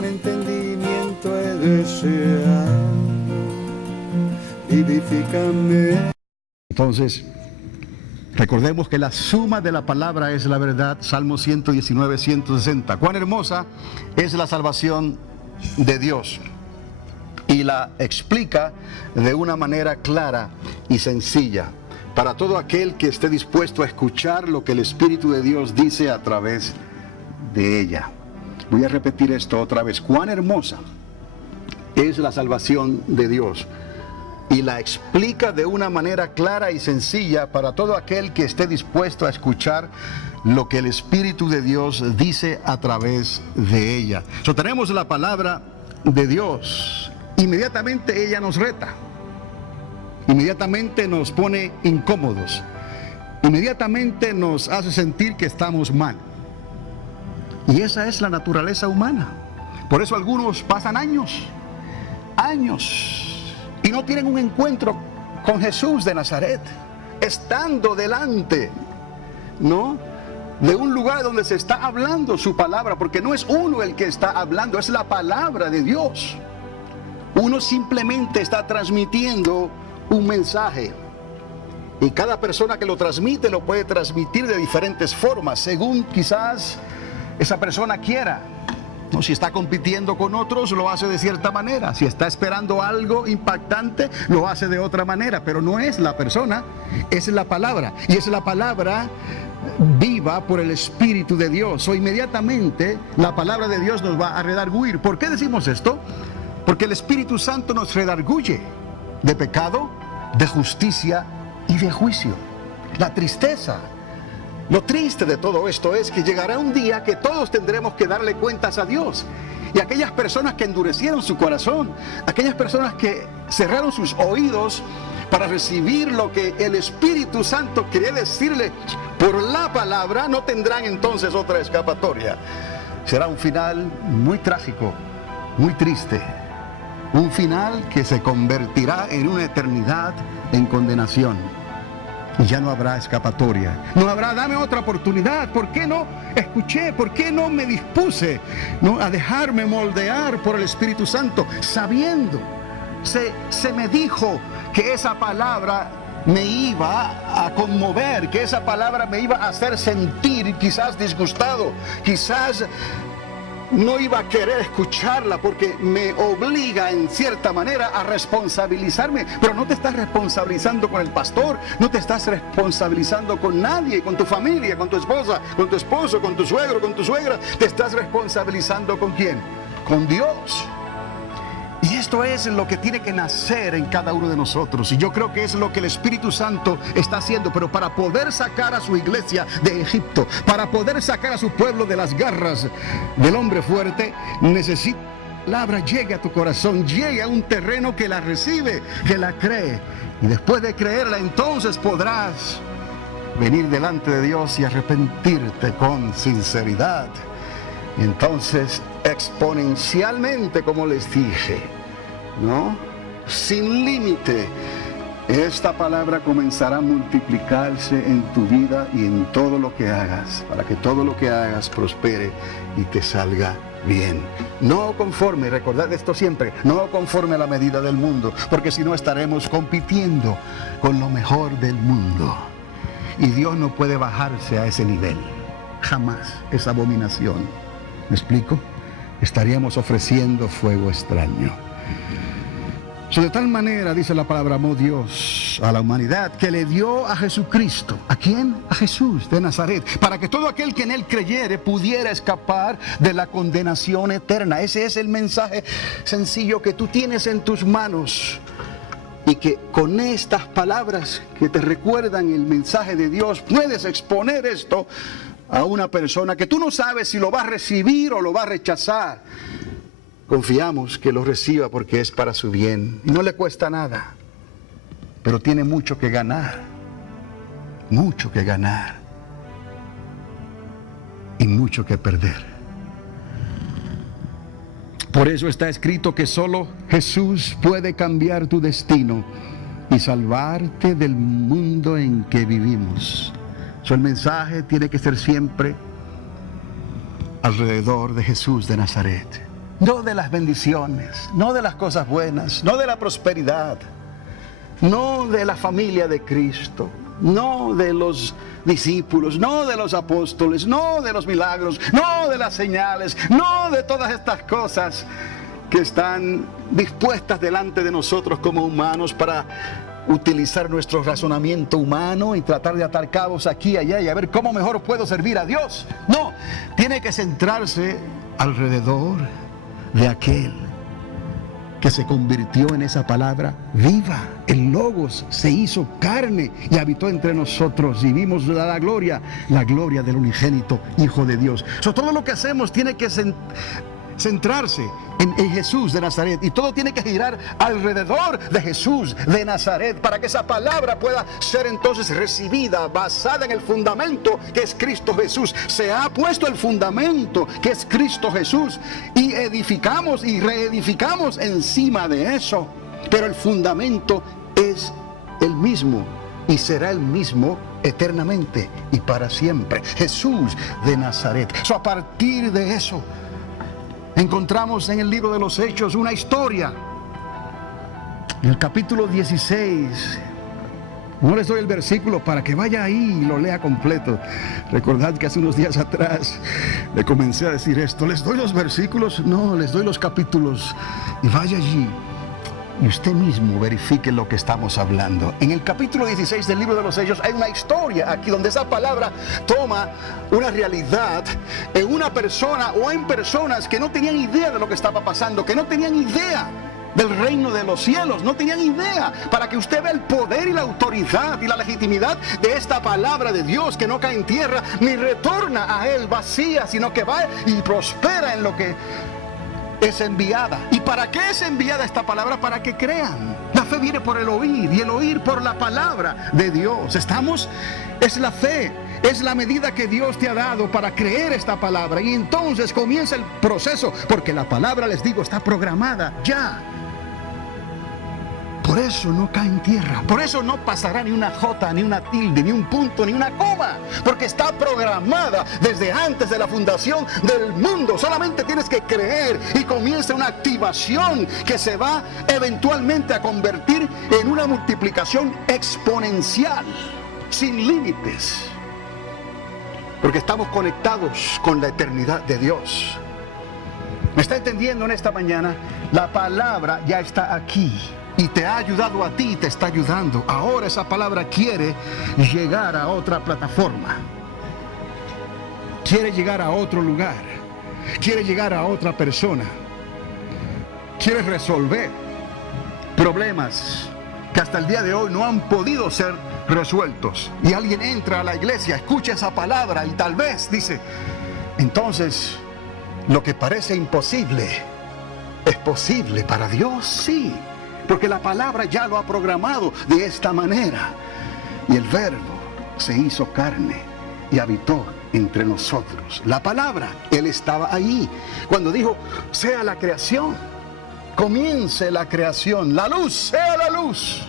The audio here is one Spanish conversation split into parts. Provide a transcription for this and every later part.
dame entendimiento he deseado, vivifícame. Entonces, recordemos que la suma de la palabra es la verdad. Salmo 119, 160. Cuán hermosa es la salvación de Dios. Y la explica de una manera clara y sencilla para todo aquel que esté dispuesto a escuchar lo que el Espíritu de Dios dice a través de ella. Voy a repetir esto otra vez. Cuán hermosa es la salvación de Dios. Y la explica de una manera clara y sencilla para todo aquel que esté dispuesto a escuchar lo que el Espíritu de Dios dice a través de ella. Tenemos la palabra de Dios. Inmediatamente ella nos reta. Inmediatamente nos pone incómodos. Inmediatamente nos hace sentir que estamos mal. Y esa es la naturaleza humana. Por eso algunos pasan años y no tienen un encuentro con Jesús de Nazaret, estando delante, ¿no?, de un lugar donde se está hablando su palabra, porque no es uno el que está hablando, es la palabra de Dios. Uno simplemente está transmitiendo un mensaje, y cada persona que lo transmite lo puede transmitir de diferentes formas, según quizás esa persona quiera. No, si está compitiendo con otros, lo hace de cierta manera. Si está esperando algo impactante, lo hace de otra manera. Pero no es la persona, es la palabra. Y es la palabra viva por el Espíritu de Dios. O inmediatamente la palabra de Dios nos va a redarguir. ¿Por qué decimos esto? Porque el Espíritu Santo nos redarguye de pecado, de justicia y de juicio. La tristeza. Lo triste de todo esto es que llegará un día que todos tendremos que darle cuentas a Dios. Y aquellas personas que endurecieron su corazón, aquellas personas que cerraron sus oídos para recibir lo que el Espíritu Santo quería decirle por la palabra, no tendrán entonces otra escapatoria. Será un final muy trágico, muy triste. Un final que se convertirá en una eternidad en condenación. Y ya no habrá escapatoria. No habrá, dame otra oportunidad. ¿Por qué no escuché? ¿Por qué no me dispuse, ¿no?, a dejarme moldear por el Espíritu Santo? Sabiendo, se me dijo que esa palabra me iba a conmover, que esa palabra me iba a hacer sentir quizás disgustado, quizás no iba a querer escucharla porque me obliga en cierta manera a responsabilizarme. Pero no te estás responsabilizando con el pastor, no te estás responsabilizando con nadie, con tu familia, con tu esposa, con tu esposo, con tu suegro, con tu suegra. Te estás responsabilizando ¿con quién? Con Dios. Y esto es lo que tiene que nacer en cada uno de nosotros. Y yo creo que es lo que el Espíritu Santo está haciendo. Pero para poder sacar a su iglesia de Egipto, para poder sacar a su pueblo de las garras del hombre fuerte, necesita que la palabra llegue a tu corazón, llegue a un terreno que la recibe, que la cree. Y después de creerla, entonces podrás venir delante de Dios y arrepentirte con sinceridad. Entonces, exponencialmente, como les dije, ¿no?, sin límite, esta palabra comenzará a multiplicarse en tu vida y en todo lo que hagas, para que todo lo que hagas prospere y te salga bien. No conforme, recordad esto siempre, no conforme a la medida del mundo, porque si no estaremos compitiendo con lo mejor del mundo. Y Dios no puede bajarse a ese nivel, jamás, es abominación. ¿Me explico? Estaríamos ofreciendo fuego extraño. De tal manera, dice la palabra, amó Dios a la humanidad, que le dio a Jesucristo. ¿A quién? A Jesús de Nazaret, para que todo aquel que en él creyere pudiera escapar de la condenación eterna. Ese es el mensaje sencillo que tú tienes en tus manos. Y que con estas palabras que te recuerdan el mensaje de Dios, puedes exponer esto a una persona que tú no sabes si lo va a recibir o lo va a rechazar. Confiamos que lo reciba porque es para su bien y no le cuesta nada, pero tiene mucho que ganar y mucho que perder. Por eso está escrito que solo Jesús puede cambiar tu destino y salvarte del mundo en que vivimos. El mensaje tiene que ser siempre alrededor de Jesús de Nazaret. no de las bendiciones, no de las cosas buenas, no de la prosperidad, no de la familia de Cristo, no de los discípulos, no de los apóstoles, no de los milagros, no de las señales, no de todas estas cosas que están dispuestas delante de nosotros como humanos para utilizar nuestro razonamiento humano y tratar de atar cabos aquí y allá y a ver cómo mejor puedo servir a Dios. No, tiene que centrarse alrededor de aquel que se convirtió en esa palabra viva. El Logos se hizo carne y habitó entre nosotros y vimos la gloria del unigénito Hijo de Dios. Todo lo que hacemos tiene que centrarse en Jesús de Nazaret, y todo tiene que girar alrededor de Jesús de Nazaret para que esa palabra pueda ser entonces recibida, basada en el fundamento que es Cristo Jesús. Se ha puesto el fundamento que es Cristo Jesús y edificamos y reedificamos encima de eso, pero el fundamento es el mismo y será el mismo eternamente y para siempre. Jesús de Nazaret. A partir de eso encontramos en el libro de los Hechos una historia. En el capítulo 16, no les doy el versículo para que vaya ahí y lo lea completo. Recordad que hace unos días atrás le comencé a decir esto. ¿Les doy los versículos? No, les doy los capítulos. Y vaya allí y usted mismo verifique lo que estamos hablando. En el capítulo 16 del libro de los Hechos hay una historia aquí donde esa palabra toma una realidad en una persona o en personas que no tenían idea de lo que estaba pasando, que no tenían idea del reino de los cielos, no tenían idea, para que usted vea el poder y la autoridad y la legitimidad de esta palabra de Dios que no cae en tierra ni retorna a él vacía, sino que va y prospera en lo que es enviada. ¿Y para qué es enviada esta palabra? Para que crean. La fe viene por el oír y el oír por la palabra de Dios. Es la fe, es la medida que Dios te ha dado para creer esta palabra, y entonces comienza el proceso, porque la palabra, les digo, está programada ya. Por eso no cae en tierra, por eso no pasará ni una jota, ni una tilde, ni un punto, ni una coma, porque está programada desde antes de la fundación del mundo. Solamente tienes que creer y comienza una activación que se va eventualmente a convertir en una multiplicación exponencial, sin límites, porque estamos conectados con la eternidad de Dios. ¿Me está entendiendo en esta mañana? La palabra ya está aquí y te ha ayudado a ti y te está ayudando. Ahora esa palabra quiere llegar a otra plataforma, quiere llegar a otro lugar, quiere llegar a otra persona, quiere resolver problemas que hasta el día de hoy no han podido ser resueltos. Y alguien entra a la iglesia, escucha esa palabra y tal vez dice, entonces lo que parece imposible es posible para Dios. Sí, porque la palabra ya lo ha programado de esta manera. Y el Verbo se hizo carne y habitó entre nosotros. La palabra, Él estaba ahí cuando dijo, sea la creación, comience la creación, la luz, sea la luz.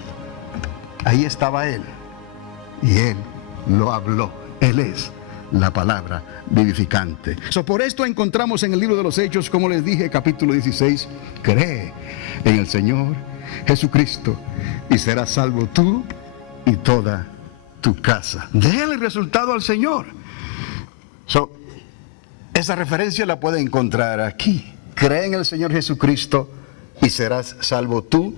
Ahí estaba Él y Él lo habló. Él es la palabra vivificante. Por esto encontramos en el libro de los Hechos, como les dije, capítulo 16, cree en el Señor Jesucristo y serás salvo tú y toda tu casa. Déle el resultado al Señor. Esa referencia la puede encontrar aquí. Cree en el Señor Jesucristo y serás salvo tú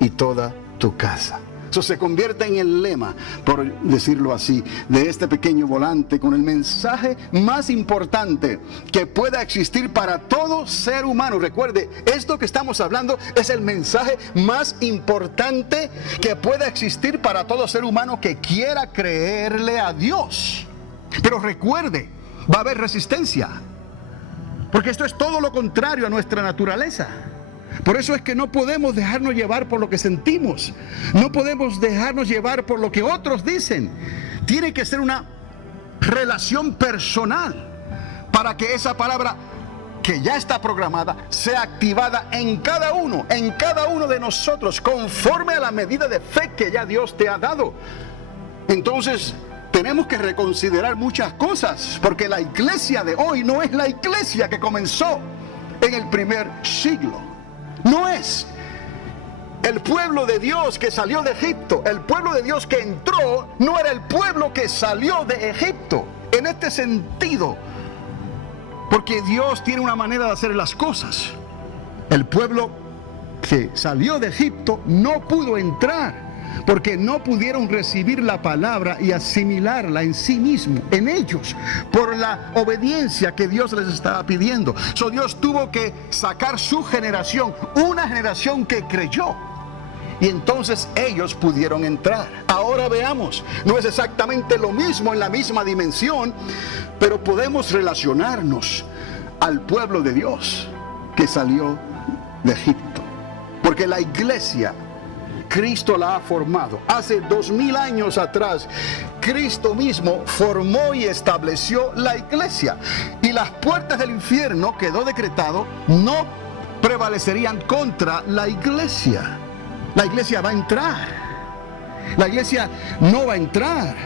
y toda tu casa. Eso se convierte en el lema, por decirlo así, de este pequeño volante con el mensaje más importante que pueda existir para todo ser humano. Recuerde, esto que estamos hablando es el mensaje más importante que pueda existir para todo ser humano que quiera creerle a Dios. Pero recuerde, va a haber resistencia, porque esto es todo lo contrario a nuestra naturaleza. Por eso es que no podemos dejarnos llevar por lo que sentimos. No podemos dejarnos llevar por lo que otros dicen. Tiene que ser una relación personal para que esa palabra que ya está programada sea activada en cada uno de nosotros, conforme a la medida de fe que ya Dios te ha dado. Entonces tenemos que reconsiderar muchas cosas, porque la iglesia de hoy no es la iglesia que comenzó en el primer siglo. No es el pueblo de Dios que salió de Egipto. El pueblo de Dios que entró no era el pueblo que salió de Egipto. En este sentido, porque Dios tiene una manera de hacer las cosas. El pueblo que salió de Egipto no pudo entrar, porque no pudieron recibir la palabra y asimilarla en sí mismo, en ellos, por la obediencia que Dios les estaba pidiendo. So Dios tuvo que sacar su generación, una generación que creyó. Y entonces ellos pudieron entrar. Ahora veamos, no es exactamente lo mismo en la misma dimensión, pero podemos relacionarnos al pueblo de Dios que salió de Egipto. Porque la iglesia, Cristo la ha formado. Hace 2000 años atrás, Cristo mismo formó y estableció la iglesia. Y las puertas del infierno, quedó decretado, no prevalecerían contra la iglesia. La iglesia va a entrar. La iglesia no va a entrar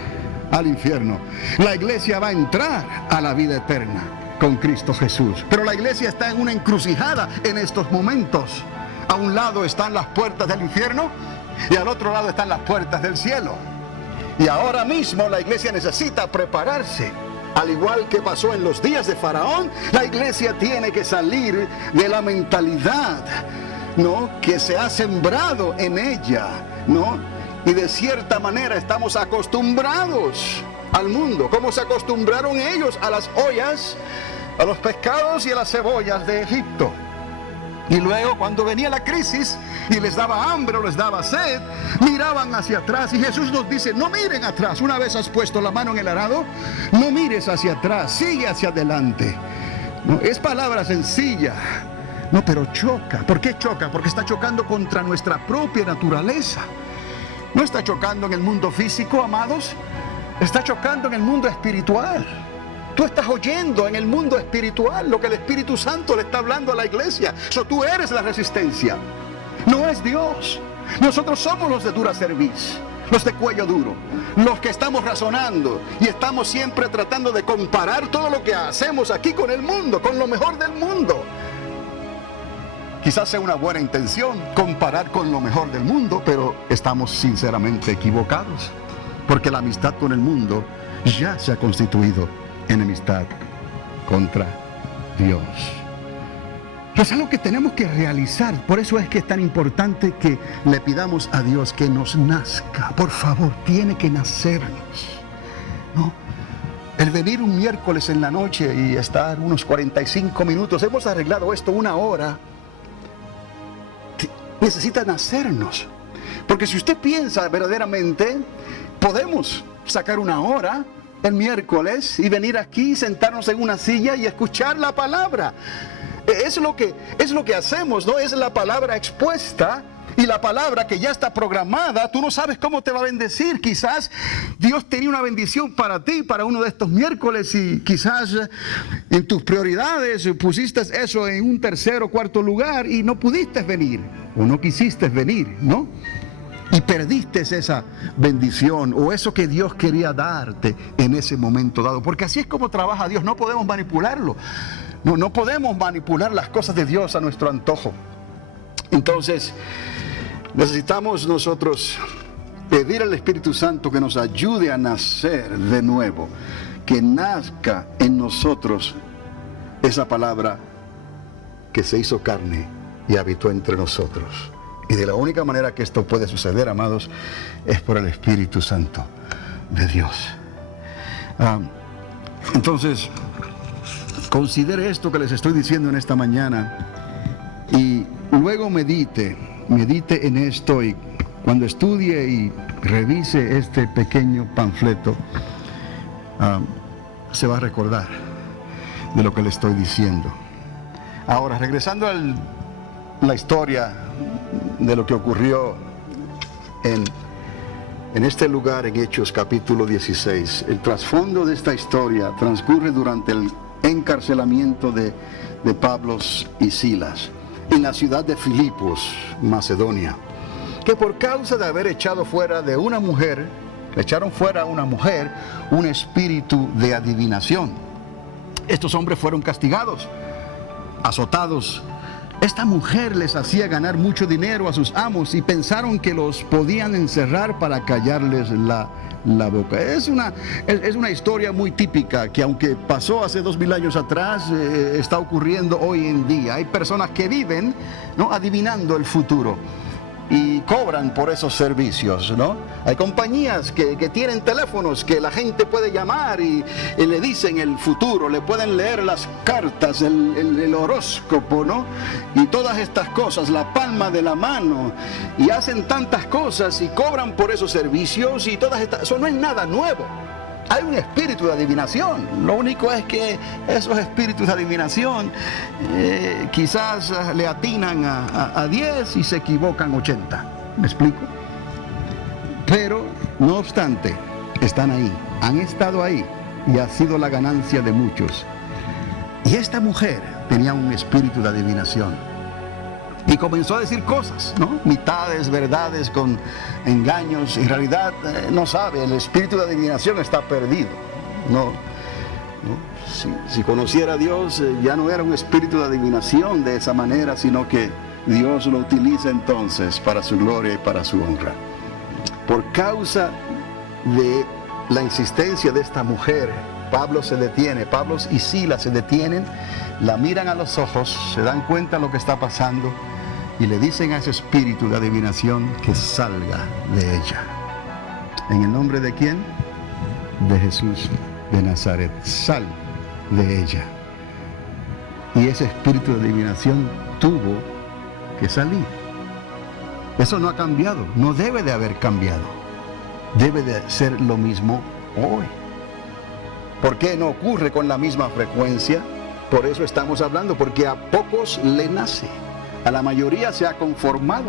al infierno. La iglesia va a entrar a la vida eterna con Cristo Jesús. Pero la iglesia está en una encrucijada en estos momentos. A un lado están las puertas del infierno y al otro lado están las puertas del cielo. Y ahora mismo la iglesia necesita prepararse. Al igual que pasó en los días de Faraón, la iglesia tiene que salir de la mentalidad, ¿no?, que se ha sembrado en ella, ¿no? Y de cierta manera estamos acostumbrados al mundo, como se acostumbraron ellos a las ollas, a los pescados y a las cebollas de Egipto. Y luego cuando venía la crisis y les daba hambre o les daba sed, miraban hacia atrás. Y Jesús nos dice, no miren atrás. Una vez has puesto la mano en el arado, no mires hacia atrás, sigue hacia adelante. ¿No? Es palabra sencilla. No, pero choca. ¿Por qué choca? Porque está chocando contra nuestra propia naturaleza. No está chocando en el mundo físico, amados. Está chocando en el mundo espiritual. Tú estás oyendo en el mundo espiritual lo que el Espíritu Santo le está hablando a la iglesia. Tú eres la resistencia. No es Dios. Nosotros somos los de dura cerviz, los de cuello duro, los que estamos razonando y estamos siempre tratando de comparar todo lo que hacemos aquí con el mundo, con lo mejor del mundo. Quizás sea una buena intención comparar con lo mejor del mundo, pero estamos sinceramente equivocados, porque la amistad con el mundo ya se ha constituido enemistad contra Dios. Es algo que tenemos que realizar. Por eso es que es tan importante que le pidamos a Dios que nos nazca. Por favor, tiene que nacernos, ¿no? El venir un miércoles en la noche y estar unos 45 minutos, hemos arreglado esto una hora, necesita nacernos. Porque si usted piensa verdaderamente, podemos sacar una hora el miércoles y venir aquí, sentarnos en una silla y escuchar la palabra. Es lo que hacemos, ¿no? Es la palabra expuesta y la palabra que ya está programada. Tú no sabes cómo te va a bendecir. Quizás Dios tenía una bendición para ti, para uno de estos miércoles, y quizás en tus prioridades pusiste eso en un tercer o cuarto lugar y no pudiste venir o no quisiste venir, ¿no? Y perdiste esa bendición o eso que Dios quería darte en ese momento dado. Porque así es como trabaja Dios. No podemos manipularlo. No podemos manipular las cosas de Dios a nuestro antojo. Entonces, necesitamos nosotros pedir al Espíritu Santo que nos ayude a nacer de nuevo. Que nazca en nosotros esa palabra que se hizo carne y habitó entre nosotros. Y de la única manera que esto puede suceder, amados, es por el Espíritu Santo de Dios. Entonces, considere esto que les estoy diciendo en esta mañana y luego medite en esto, y cuando estudie y revise este pequeño panfleto, se va a recordar de lo que le estoy diciendo. Ahora, regresando a la historia de lo que ocurrió en este lugar en Hechos capítulo 16. El trasfondo de esta historia transcurre durante el encarcelamiento de Pablo y Silas en la ciudad de Filipos, Macedonia, que por causa de haber echado fuera de una mujer, echaron fuera a una mujer un espíritu de adivinación. Estos hombres fueron castigados azotados. Esta mujer les hacía ganar mucho dinero a sus amos y pensaron que los podían encerrar para callarles la boca. Es una historia muy típica que, aunque pasó hace 2000 años atrás, está ocurriendo hoy en día. Hay personas que viven, ¿no?, adivinando el futuro y cobran por esos servicios, ¿no? Hay compañías que tienen teléfonos que la gente puede llamar y le dicen el futuro, le pueden leer las cartas, el horóscopo, ¿no? Y todas estas cosas, la palma de la mano, y hacen tantas cosas y cobran por esos servicios y todas estas, eso no es nada nuevo. Hay un espíritu de adivinación. Lo único es que esos espíritus de adivinación quizás le atinan a 10 y se equivocan 80. ¿Me explico? Pero, no obstante, están ahí, han estado ahí y ha sido la ganancia de muchos. Y esta mujer tenía un espíritu de adivinación. Y comenzó a decir cosas, ¿no? Mitades, verdades con engaños. En realidad no sabe, el espíritu de adivinación está perdido. Si conociera a Dios, ya no era un espíritu de adivinación de esa manera, sino que Dios lo utiliza entonces para su gloria y para su honra. Por causa de la insistencia de esta mujer, Pablo se detiene, Pablo y Silas se detienen, la miran a los ojos, se dan cuenta de lo que está pasando y le dicen a ese espíritu de adivinación que salga de ella. ¿En el nombre de quién? De Jesús de Nazaret. Sal de ella. Y ese espíritu de adivinación tuvo que salir. Eso no ha cambiado, no debe de haber cambiado. Debe de ser lo mismo hoy. ¿Por qué no ocurre con la misma frecuencia? Por eso estamos hablando, porque a pocos le nace. A la mayoría se ha conformado.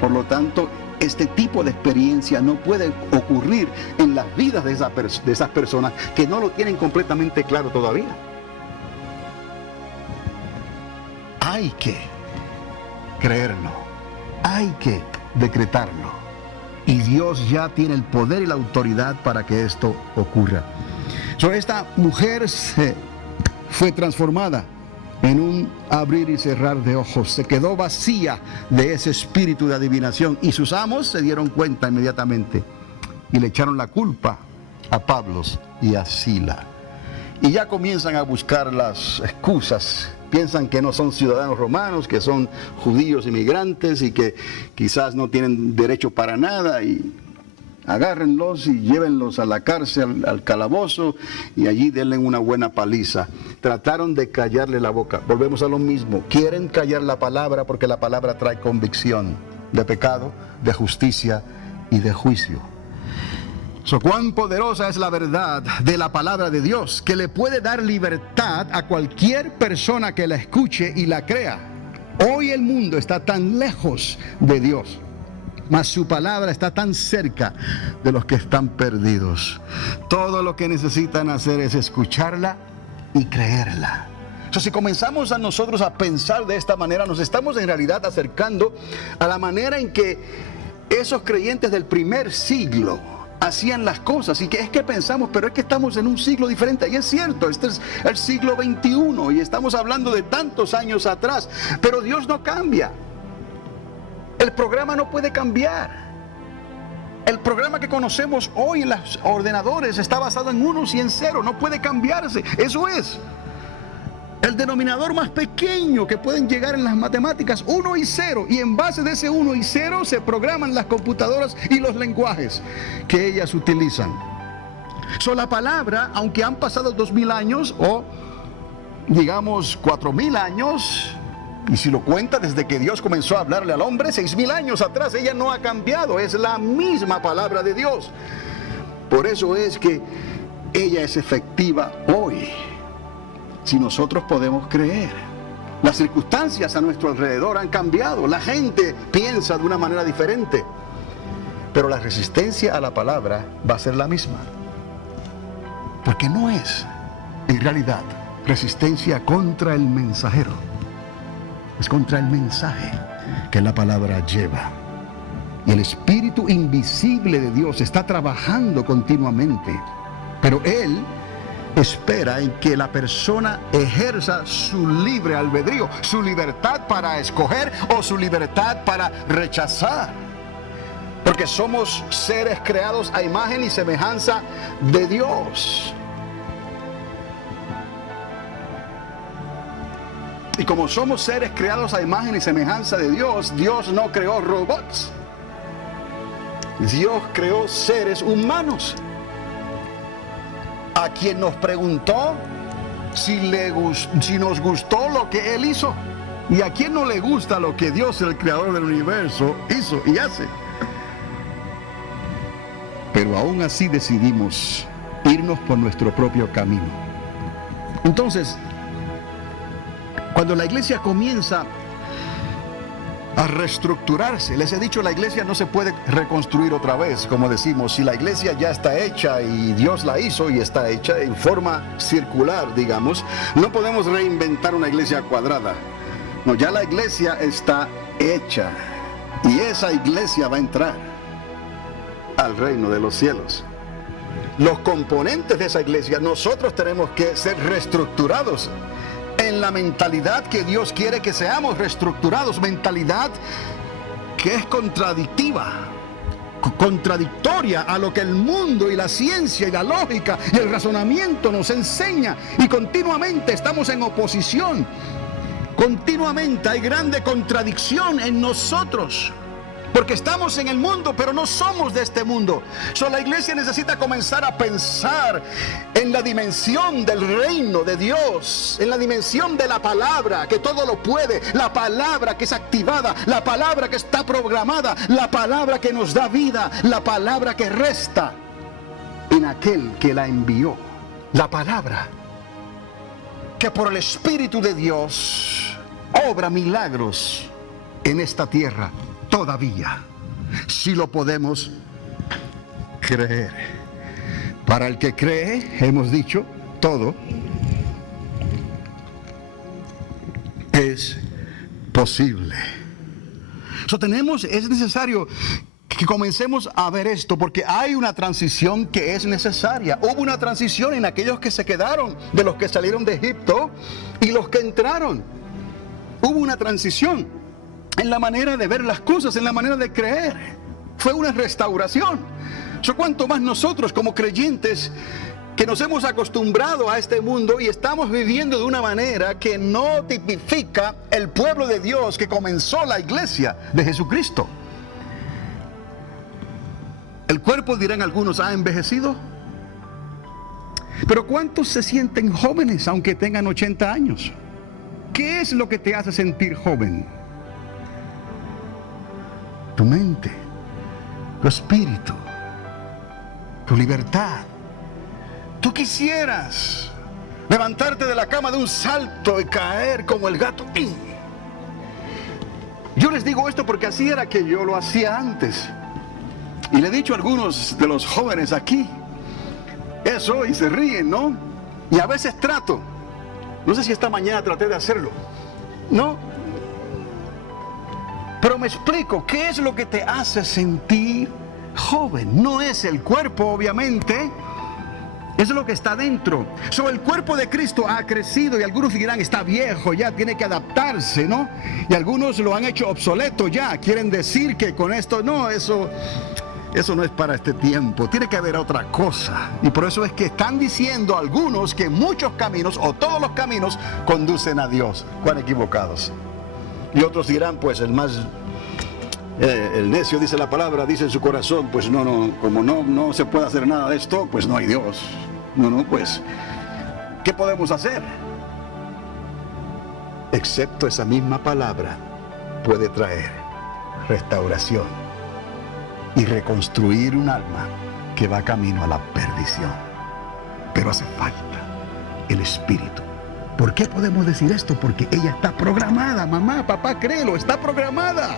Por lo tanto, este tipo de experiencia no puede ocurrir en las vidas de esas personas que no lo tienen completamente claro todavía. Hay que creerlo, hay que decretarlo. Y Dios ya tiene el poder y la autoridad para que esto ocurra. Esta mujer fue transformada en un abrir y cerrar de ojos. Se quedó vacía de ese espíritu de adivinación y sus amos se dieron cuenta inmediatamente y le echaron la culpa a Pablo y a Silas. Y ya comienzan a buscar las excusas. Piensan que no son ciudadanos romanos, que son judíos inmigrantes y que quizás no tienen derecho para nada, y agárrenlos y llévenlos a la cárcel, al calabozo, y allí denle una buena paliza. Trataron de callarle la boca. Volvemos a lo mismo. Quieren callar la palabra porque la palabra trae convicción de pecado, de justicia y de juicio. Cuán poderosa es la verdad de la palabra de Dios, que le puede dar libertad a cualquier persona que la escuche y la crea. Hoy el mundo está tan lejos de Dios, mas su palabra está tan cerca de los que están perdidos. Todo lo que necesitan hacer es escucharla y creerla. Si comenzamos a nosotros a pensar de esta manera, nos estamos en realidad acercando a la manera en que esos creyentes del primer siglo hacían las cosas. Y que es que pensamos, pero es que estamos en un siglo diferente. Y es cierto, este es el siglo XXI y estamos hablando de tantos años atrás, pero Dios no cambia. El programa no puede cambiar. El programa que conocemos hoy en los ordenadores está basado en unos y en cero, no puede cambiarse. Eso es el denominador más pequeño que pueden llegar en las matemáticas, 1 y 0, y en base de ese 1 y 0 se programan las computadoras y los lenguajes que ellas utilizan. La palabra, aunque han pasado 2000 años o digamos 4000 años, y si lo cuenta desde que Dios comenzó a hablarle al hombre 6000 años atrás, ella no ha cambiado, es la misma palabra de Dios. Por eso es que ella es efectiva hoy. Si nosotros podemos creer. Las circunstancias a nuestro alrededor han cambiado, la gente piensa de una manera diferente, pero la resistencia a la palabra va a ser la misma, porque no es en realidad resistencia contra el mensajero, es contra el mensaje que la palabra lleva. Y el espíritu invisible de Dios está trabajando continuamente, pero Él espera en que la persona ejerza su libre albedrío, su libertad para escoger o su libertad para rechazar. Porque somos seres creados a imagen y semejanza de Dios. Y como somos seres creados a imagen y semejanza de Dios, Dios no creó robots. Dios creó seres humanos, a quien nos preguntó si nos gustó lo que Él hizo. ¿Y a quién no le gusta lo que Dios, el creador del universo, hizo y hace? Pero aún así decidimos irnos por nuestro propio camino. Entonces, cuando la iglesia comienza a reestructurarse, les he dicho, la iglesia no se puede reconstruir otra vez, como decimos. Si la iglesia ya está hecha y Dios la hizo y está hecha en forma circular, digamos, no podemos reinventar una iglesia cuadrada. No, ya la iglesia está hecha y esa iglesia va a entrar al reino de los cielos. Los componentes de esa iglesia, nosotros tenemos que ser reestructurados en la mentalidad que Dios quiere que seamos reestructurados, mentalidad que es contradictoria a lo que el mundo y la ciencia y la lógica y el razonamiento nos enseña, y continuamente estamos en oposición, continuamente hay grande contradicción en nosotros. Porque estamos en el mundo, pero no somos de este mundo. La iglesia necesita comenzar a pensar en la dimensión del reino de Dios, en la dimensión de la palabra, que todo lo puede, la palabra que es activada, la palabra que está programada, la palabra que nos da vida, la palabra que resta en aquel que la envió. La palabra que por el Espíritu de Dios obra milagros en esta tierra. Todavía, si lo podemos creer. Para el que cree, hemos dicho, todo es posible. Es necesario que comencemos a ver esto, porque hay una transición que es necesaria. Hubo una transición en aquellos que se quedaron, de los que salieron de Egipto y los que entraron. Hubo una transición en la manera de ver las cosas, en la manera de creer. Fue una restauración. Cuanto más nosotros como creyentes que nos hemos acostumbrado a este mundo y estamos viviendo de una manera que no tipifica el pueblo de Dios que comenzó la iglesia de Jesucristo. El cuerpo, dirán algunos, ha envejecido. Pero ¿cuántos se sienten jóvenes aunque tengan 80 años? ¿Qué es lo que te hace sentir joven? Tu mente, tu espíritu, tu libertad. Tú quisieras levantarte de la cama de un salto y caer como el gato. Yo les digo esto porque así era que yo lo hacía antes. Y le he dicho a algunos de los jóvenes aquí eso y se ríen, ¿no? Y a veces trato. No sé si esta mañana traté de hacerlo. ¿No? Pero me explico, ¿qué es lo que te hace sentir joven? No es el cuerpo, obviamente, es lo que está dentro. El cuerpo de Cristo ha crecido y algunos dirán, está viejo, ya tiene que adaptarse, ¿no? Y algunos lo han hecho obsoleto ya, quieren decir que con esto, no, eso no es para este tiempo, tiene que haber otra cosa. Y por eso es que están diciendo algunos que muchos caminos o todos los caminos conducen a Dios. ¿Cuán equivocados? Y otros dirán, pues el necio, dice la palabra, dice en su corazón, pues como no se puede hacer nada de esto, pues no hay Dios. Pues, ¿qué podemos hacer? Excepto esa misma palabra puede traer restauración y reconstruir un alma que va camino a la perdición. Pero hace falta el Espíritu. ¿Por qué podemos decir esto? Porque ella está programada, mamá, papá, créelo, está programada.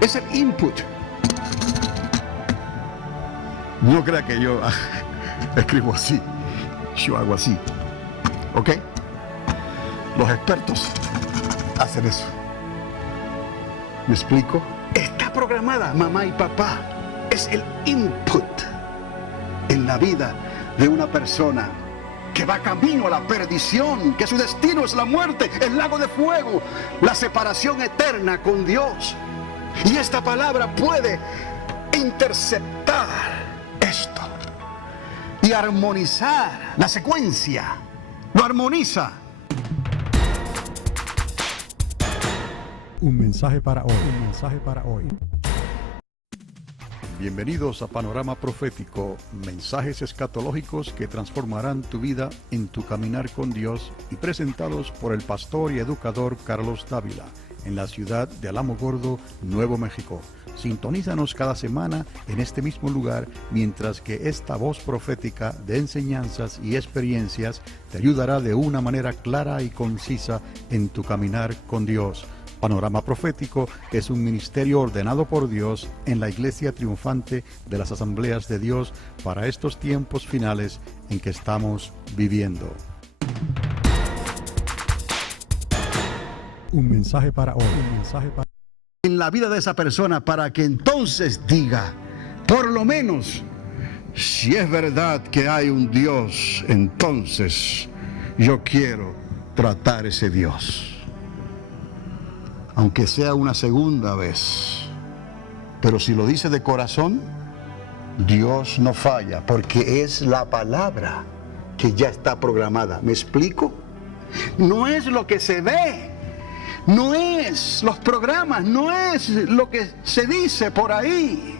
Es el input. No crea que yo escribo así, yo hago así, ¿ok? Los expertos hacen eso. ¿Me explico? Está programada, mamá y papá. Es el input en la vida de una persona que va camino a la perdición, que su destino es la muerte, el lago de fuego, la separación eterna con Dios. Y esta palabra puede interceptar esto y armonizar la secuencia. Lo armoniza. Un mensaje para hoy. Un mensaje para hoy. Bienvenidos a Panorama Profético, mensajes escatológicos que transformarán tu vida en tu caminar con Dios, y presentados por el pastor y educador Carlos Dávila, en la ciudad de Alamogordo, Nuevo México. Sintonízanos cada semana en este mismo lugar, mientras que esta voz profética de enseñanzas y experiencias te ayudará de una manera clara y concisa en tu caminar con Dios. Panorama Profético es un ministerio ordenado por Dios en la Iglesia Triunfante de las Asambleas de Dios para estos tiempos finales en que estamos viviendo. Un mensaje para hoy. Un mensaje para En la vida de esa persona, para que entonces diga, por lo menos, si es verdad que hay un Dios, entonces yo quiero tratar ese Dios. Aunque sea una segunda vez. Pero si lo dice de corazón, Dios no falla, porque es la palabra que ya está programada. ¿Me explico? No es lo que se ve, no es los programas, no es lo que se dice por ahí.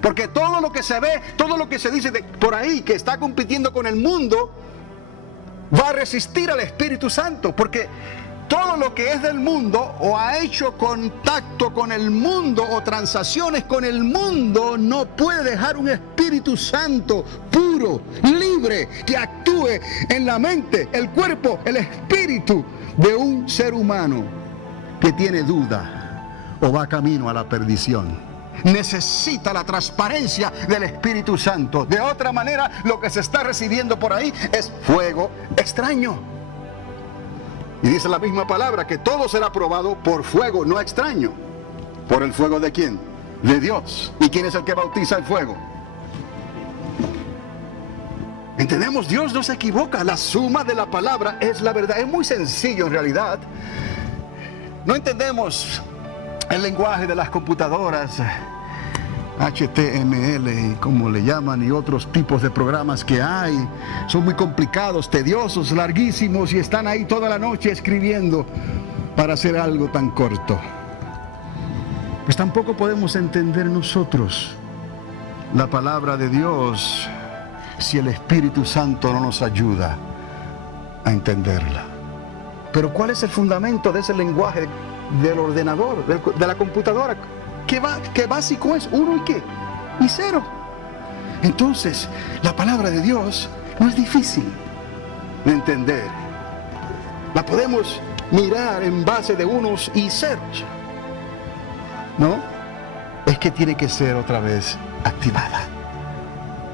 Porque todo lo que se ve, todo lo que se dice por ahí, que está compitiendo con el mundo, va a resistir al Espíritu Santo, porque todo lo que es del mundo o ha hecho contacto con el mundo o transacciones con el mundo no puede dejar un Espíritu Santo puro, libre, que actúe en la mente, el cuerpo, el espíritu de un ser humano que tiene duda o va camino a la perdición. Necesita la transparencia del Espíritu Santo. De otra manera, lo que se está recibiendo por ahí es fuego extraño. Y dice la misma palabra que todo será probado por fuego no extraño. ¿Por el fuego de quién? De Dios. ¿Y quién es el que bautiza el fuego? ¿Entendemos? Dios no se equivoca. La suma de la palabra es la verdad. Es muy sencillo en realidad. No entendemos el lenguaje de las computadoras, HTML y como le llaman, y otros tipos de programas que hay. Son muy complicados, tediosos, larguísimos, y están ahí toda la noche escribiendo para hacer algo tan corto. Pues tampoco podemos entender nosotros la palabra de Dios si el Espíritu Santo no nos ayuda a entenderla. Pero ¿cuál es el fundamento de ese lenguaje del ordenador, de la computadora? ¿Qué básico es? 1 y qué? Y 0. Entonces, la palabra de Dios no es difícil de entender. La podemos mirar en base de unos y ceros. ¿No? Es que tiene que ser otra vez activada.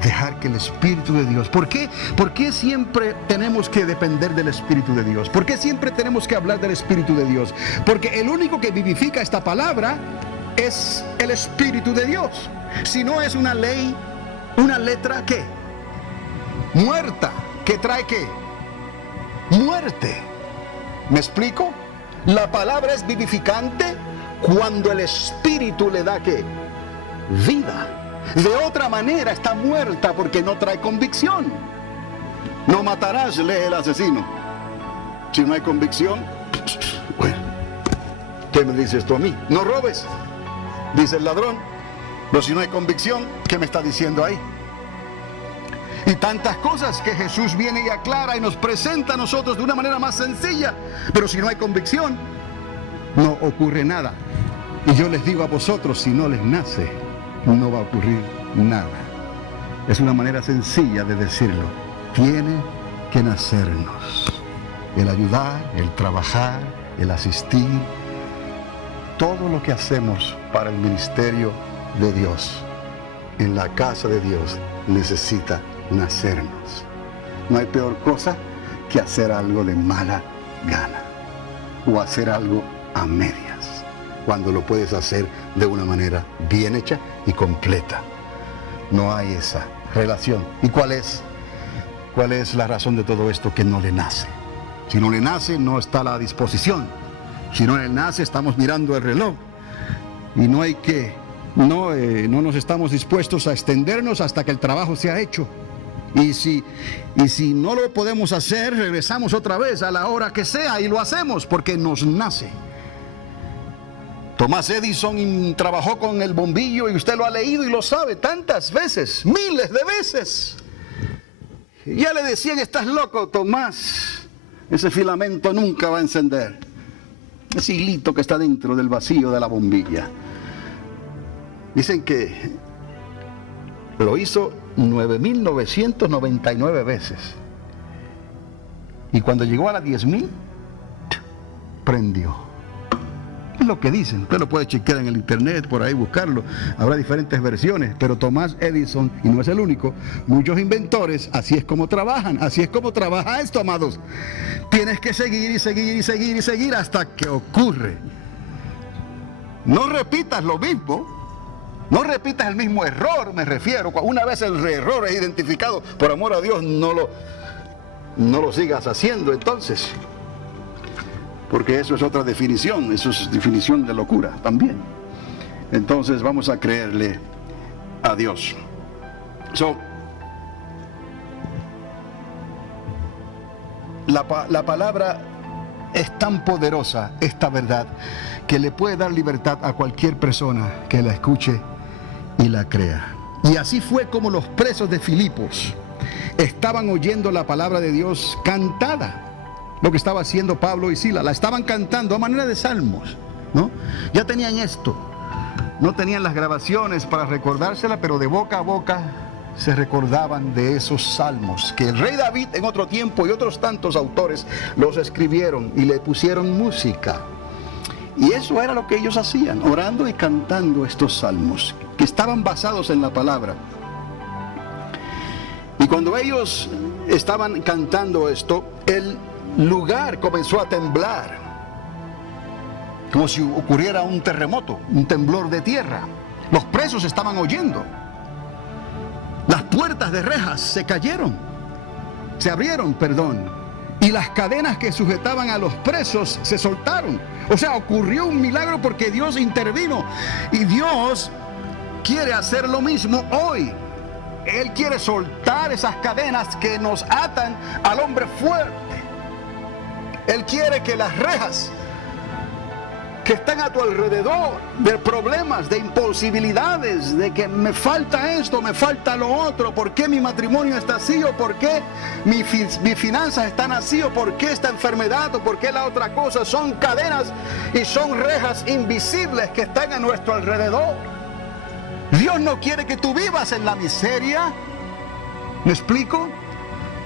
Dejar que el Espíritu de Dios... ¿Por qué? ¿Por qué siempre tenemos que depender del Espíritu de Dios? ¿Por qué siempre tenemos que hablar del Espíritu de Dios? Porque el único que vivifica esta palabra es el Espíritu de Dios. Si no es una ley, una letra, ¿qué? Muerta. ¿Qué trae qué? Muerte. ¿Me explico? La palabra es vivificante cuando el Espíritu le da ¿qué? Vida. De otra manera está muerta porque no trae convicción. No matarás, lee el asesino. Si no hay convicción, bueno, ¿qué me dices tú a mí? No robes, dice el ladrón. Pero si no hay convicción, ¿qué me está diciendo ahí? Y tantas cosas que Jesús viene y aclara y nos presenta a nosotros de una manera más sencilla. Pero si no hay convicción, no ocurre nada. Y yo les digo a vosotros, si no les nace, no va a ocurrir nada. Es una manera sencilla de decirlo. Tiene que nacernos. El ayudar, el trabajar, el asistir, todo lo que hacemos para el ministerio de Dios, en la casa de Dios, necesita nacernos. No hay peor cosa que hacer algo de mala gana o hacer algo a medias, cuando lo puedes hacer de una manera bien hecha y completa. No hay esa relación. ¿Y cuál es? cuál es la razón de todo esto? Que no le nace. Si no le nace, no está a la disposición. Si no le nace, estamos mirando el reloj. Y no hay que, no nos estamos dispuestos a extendernos hasta que el trabajo sea hecho. Y si no lo podemos hacer, regresamos otra vez a la hora que sea y lo hacemos porque nos nace. Tomás Edison trabajó con el bombillo y usted lo ha leído y lo sabe tantas veces, miles de veces. Ya le decían, estás loco, Tomás, ese filamento nunca va a encender. Ese hilito que está dentro del vacío de la bombilla. Dicen que lo hizo 9.999 veces. Y cuando llegó a las 10.000, prendió. Es lo que dicen. Usted lo puede chequear en el internet, por ahí buscarlo. Habrá diferentes versiones, pero Tomás Edison, y no es el único, muchos inventores, así es como trabajan. Así es como trabaja esto, amados. Tienes que seguir y seguir y seguir y seguir hasta que ocurre. No repitas lo mismo. No repitas el mismo error, me refiero. Una vez el error es identificado, por amor a Dios, no lo sigas haciendo entonces. Porque eso es otra definición, eso es definición de locura también. Entonces vamos a creerle a Dios. La palabra es tan poderosa, esta verdad, que le puede dar libertad a cualquier persona que la escuche y la crea. Y así fue como los presos de Filipos estaban oyendo la palabra de Dios cantada. Lo que estaba haciendo Pablo y Silas, la estaban cantando a manera de salmos, ¿no? Ya tenían esto, no tenían las grabaciones para recordársela, pero de boca a boca se recordaban de esos salmos que el rey David en otro tiempo y otros tantos autores los escribieron y le pusieron música. Y eso era lo que ellos hacían, orando y cantando estos salmos que estaban basados en la palabra. Y cuando ellos estaban cantando esto, el lugar comenzó a temblar, como si ocurriera un terremoto, un temblor de tierra. Los presos estaban oyendo. Las puertas de rejas se abrieron, y las cadenas que sujetaban a los presos se soltaron. O sea, ocurrió un milagro porque Dios intervino, y Dios quiere hacer lo mismo hoy. Él quiere soltar esas cadenas que nos atan al hombre fuerte. Él quiere que las rejas que están a tu alrededor, de problemas, de imposibilidades, de que me falta esto, me falta lo otro, ¿por qué mi matrimonio está así? ¿O por qué mis finanzas están así? ¿O por qué esta enfermedad? ¿O por qué la otra cosa? Son cadenas y son rejas invisibles que están a nuestro alrededor. Dios no quiere que tú vivas en la miseria. ¿Me explico?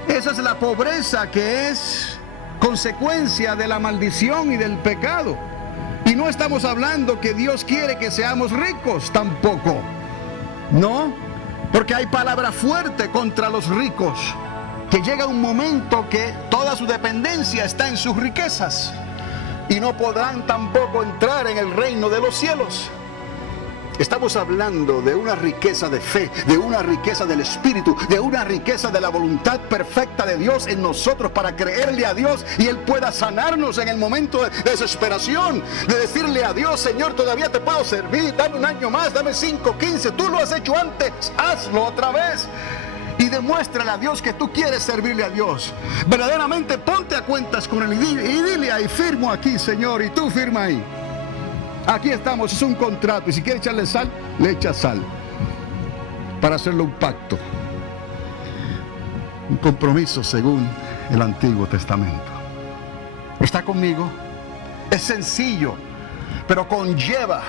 Esa es la pobreza que es consecuencia de la maldición y del pecado. Y no estamos hablando que Dios quiere que seamos ricos tampoco, ¿no? Porque hay palabra fuerte contra los ricos, que llega un momento que toda su dependencia está en sus riquezas y no podrán tampoco entrar en el reino de los cielos. Estamos hablando de una riqueza de fe, de una riqueza del Espíritu, de una riqueza de la voluntad perfecta de Dios en nosotros para creerle a Dios y Él pueda sanarnos en el momento de desesperación, de decirle a Dios, Señor, todavía te puedo servir, dame un año más, dame 5, 15, tú lo has hecho antes, hazlo otra vez. Y demuéstrale a Dios que tú quieres servirle a Dios. Verdaderamente ponte a cuentas con Él y dile ahí, firmo aquí, Señor, y tú firma ahí. Aquí estamos, es un contrato, y si quiere echarle sal, le echa sal, para hacerlo un pacto, un compromiso según el Antiguo Testamento. ¿Está conmigo? Es sencillo, pero conlleva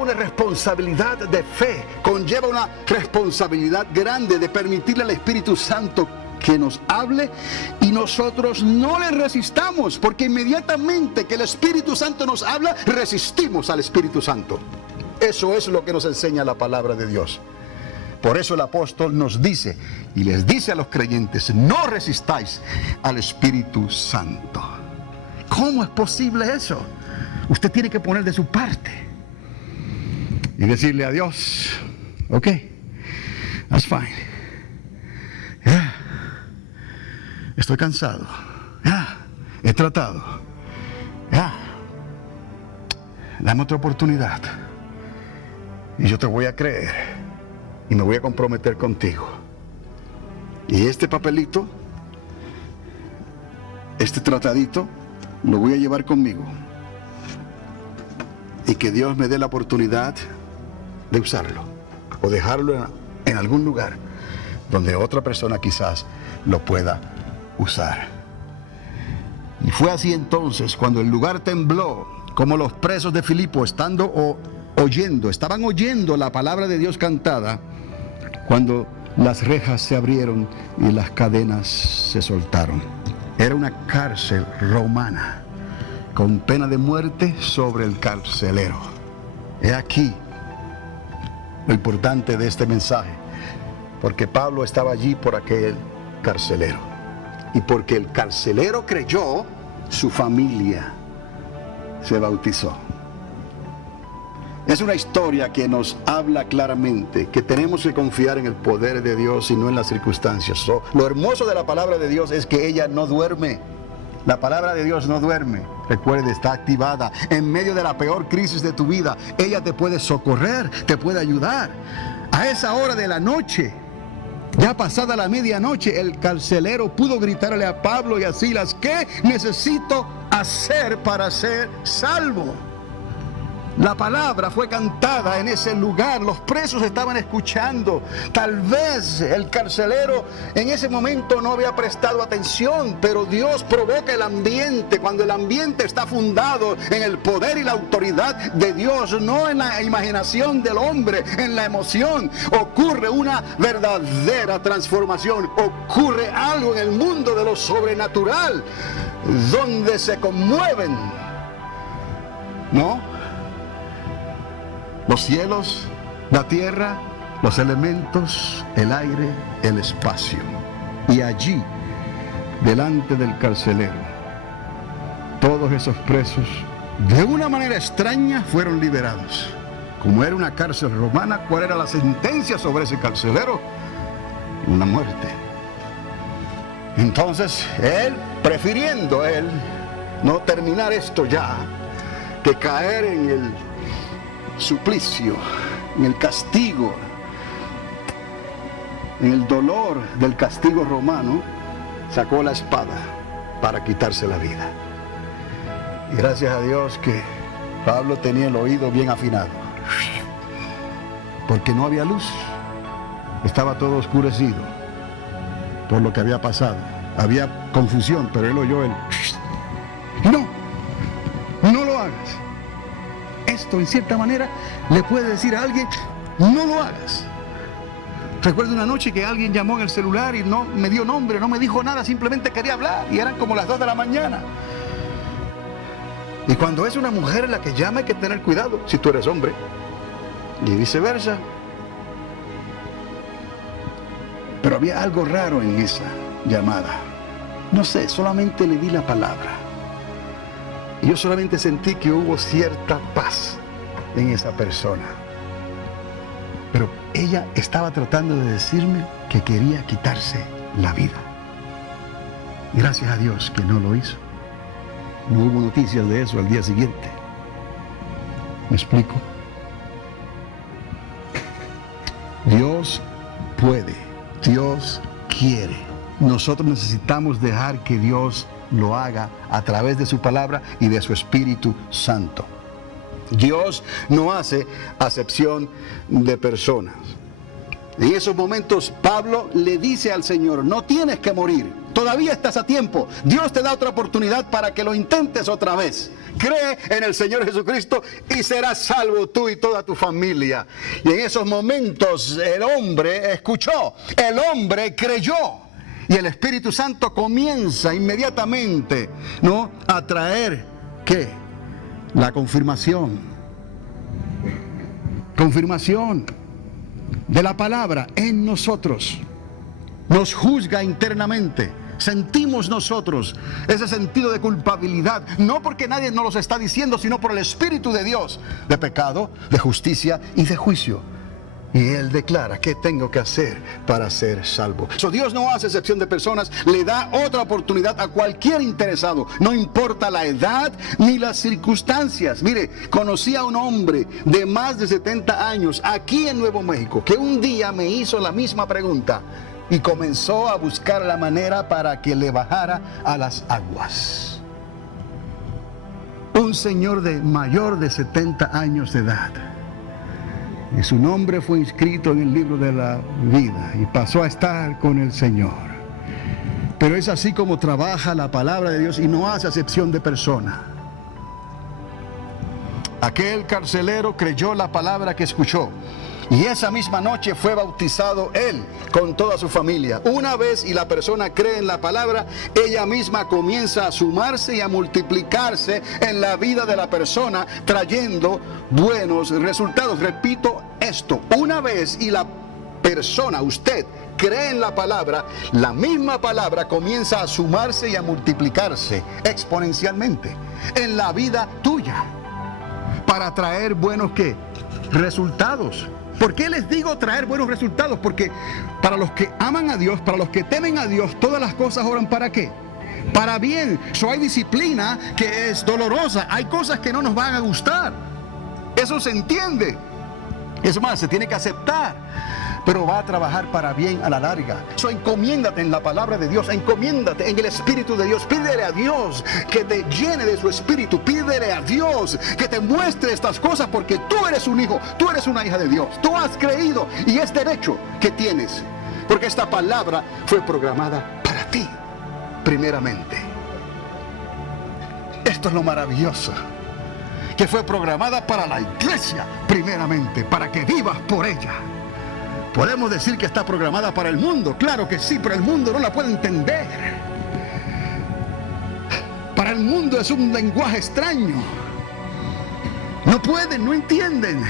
una responsabilidad de fe, conlleva una responsabilidad grande de permitirle al Espíritu Santo que nos hable y nosotros no le resistamos, porque inmediatamente que el Espíritu Santo nos habla, resistimos al Espíritu Santo. Eso es lo que nos enseña la palabra de Dios. Por eso el apóstol nos dice y les dice a los creyentes, no resistáis al Espíritu Santo. ¿Cómo es posible eso? Usted tiene que poner de su parte y decirle a Dios, ok, that's fine. Yeah. estoy cansado. Ya, he tratado. Ya, dame otra oportunidad. Y yo te voy a creer. Y me voy a comprometer contigo. Y este papelito, este tratadito, lo voy a llevar conmigo. Y que Dios me dé la oportunidad de usarlo. O dejarlo en algún lugar donde otra persona quizás lo pueda usar. Y fue así entonces, cuando el lugar tembló, como los presos de Filipo estaban oyendo la palabra de Dios cantada, cuando las rejas se abrieron y las cadenas se soltaron. Era una cárcel romana, con pena de muerte sobre el carcelero. He aquí lo importante de este mensaje, porque Pablo estaba allí por aquel carcelero. Y porque el carcelero creyó, su familia se bautizó. Es una historia que nos habla claramente que tenemos que confiar en el poder de Dios y no en las circunstancias. Lo hermoso de la palabra de Dios es que ella no duerme. La palabra de Dios no duerme. Recuerde, está activada en medio de la peor crisis de tu vida. Ella te puede socorrer, te puede ayudar. A esa hora de la noche, ya pasada la medianoche, el carcelero pudo gritarle a Pablo y a Silas: ¿qué necesito hacer para ser salvo? La palabra fue cantada en ese lugar, los presos estaban escuchando. Tal vez el carcelero en ese momento no había prestado atención, pero Dios provoca el ambiente. Cuando el ambiente está fundado en el poder y la autoridad de Dios, no en la imaginación del hombre, en la emoción, ocurre una verdadera transformación. Ocurre algo en el mundo de lo sobrenatural, donde se conmueven, ¿no?, los cielos, la tierra, los elementos, el aire, el espacio. Y allí, delante del carcelero, todos esos presos, de una manera extraña, fueron liberados. Como era una cárcel romana, ¿cuál era la sentencia sobre ese carcelero? Una muerte. Entonces, prefiriendo no terminar esto ya, que caer en el suplicio, en el castigo, en el dolor del castigo romano, sacó la espada para quitarse la vida. Y gracias a Dios que Pablo tenía el oído bien afinado, porque no había luz, estaba todo oscurecido por lo que había pasado. Había confusión, pero él oyó no lo hagas. Esto, en cierta manera, le puede decir a alguien: no lo hagas. Recuerdo una noche que alguien llamó en el celular y no me dio nombre, no me dijo nada, simplemente quería hablar, y eran como las 2 de la mañana. Y cuando es una mujer la que llama, hay que tener cuidado si tú eres hombre, y viceversa. Pero había algo raro en esa llamada. No sé, solamente le di la palabra. Y yo solamente sentí que hubo cierta paz en esa persona. Pero ella estaba tratando de decirme que quería quitarse la vida. Gracias a Dios que no lo hizo. No hubo noticias de eso al día siguiente. ¿Me explico? Dios puede, Dios quiere. Nosotros necesitamos dejar que Dios lo haga a través de su palabra y de su Espíritu Santo. Dios no hace acepción de personas. En esos momentos Pablo le dice al Señor: no tienes que morir, todavía estás a tiempo. Dios te da otra oportunidad para que lo intentes otra vez. Cree en el Señor Jesucristo y serás salvo tú y toda tu familia. Y en esos momentos el hombre escuchó, el hombre creyó. Y el Espíritu Santo comienza inmediatamente, ¿no?, a traer, ¿qué? La confirmación de la palabra en nosotros. Nos juzga internamente. Sentimos nosotros ese sentido de culpabilidad, no porque nadie nos los está diciendo, sino por el Espíritu de Dios, de pecado, de justicia y de juicio. Y él declara: ¿qué tengo que hacer para ser salvo? Dios no hace excepción de personas, le da otra oportunidad a cualquier interesado, no importa la edad ni las circunstancias. Mire, conocí a un hombre de más de 70 años aquí en Nuevo México, que un día me hizo la misma pregunta y comenzó a buscar la manera para que le bajara a las aguas. Un señor de mayor de 70 años de edad. Y su nombre fue inscrito en el libro de la vida y pasó a estar con el Señor. Pero es así como trabaja la palabra de Dios y no hace acepción de persona. Aquel carcelero creyó la palabra que escuchó y esa misma noche fue bautizado él con toda su familia. Una vez y la persona cree en la palabra, ella misma comienza a sumarse y a multiplicarse en la vida de la persona, trayendo buenos resultados. Repito esto: una vez y la persona, usted, cree en la misma palabra comienza a sumarse y a multiplicarse exponencialmente en la vida tuya, para traer buenos ¿qué? Resultados. ¿Por qué les digo traer buenos resultados? Porque para los que aman a Dios, para los que temen a Dios, todas las cosas obran ¿para qué? Para bien. Hay disciplina que es dolorosa, hay cosas que no nos van a gustar. Eso se entiende. Es más, se tiene que aceptar. Pero va a trabajar para bien a la larga. Encomiéndate en la palabra de Dios, encomiéndate en el Espíritu de Dios. Pídele a Dios que te llene de su Espíritu. Pídele a Dios que te muestre estas cosas, porque tú eres un hijo, tú eres una hija de Dios. Tú has creído y es derecho que tienes, porque esta palabra fue programada para ti, primeramente. Esto es lo maravilloso, que fue programada para la iglesia, primeramente, para que vivas por ella. Podemos decir que está programada para el mundo, claro que sí, pero el mundo no la puede entender. Para el mundo es un lenguaje extraño. No pueden, no entienden.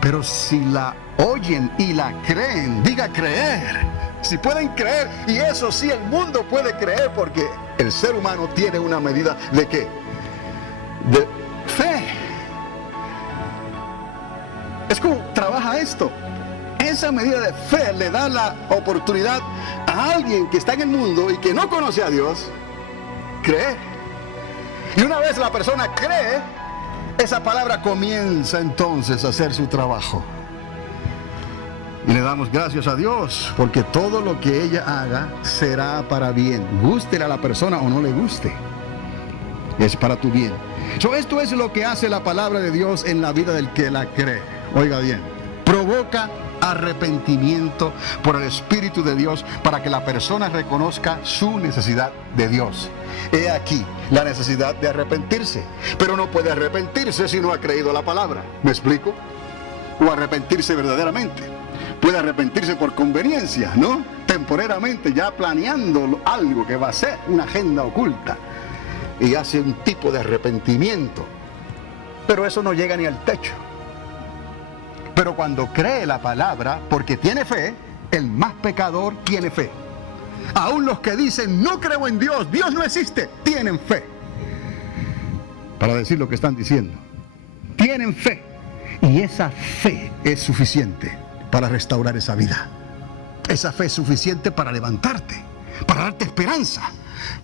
Pero si la oyen y la creen, diga creer. Si pueden creer, y eso sí, el mundo puede creer, porque el ser humano tiene una medida de ¿qué? De fe. Es como trabaja esto. Esa medida de fe le da la oportunidad a alguien que está en el mundo y que no conoce a Dios, creer. Y una vez la persona cree, esa palabra comienza entonces a hacer su trabajo. Y le damos gracias a Dios, porque todo lo que ella haga será para bien. Gústele a la persona o no le guste, es para tu bien. Esto es lo que hace la palabra de Dios en la vida del que la cree. Oiga bien, provoca arrepentimiento por el Espíritu de Dios para que la persona reconozca su necesidad de Dios. He aquí la necesidad de arrepentirse, pero no puede arrepentirse si no ha creído la palabra. ¿Me explico? O arrepentirse verdaderamente. Puede arrepentirse por conveniencia, ¿no? Temporeramente, ya planeando algo que va a ser, una agenda oculta, y hace un tipo de arrepentimiento, pero eso no llega ni al techo. Pero cuando cree la palabra, porque tiene fe, el más pecador tiene fe. Aún los que dicen no creo en Dios, Dios no existe, tienen fe. Para decir lo que están diciendo, tienen fe. Y esa fe es suficiente para restaurar esa vida. Esa fe es suficiente para levantarte, para darte esperanza,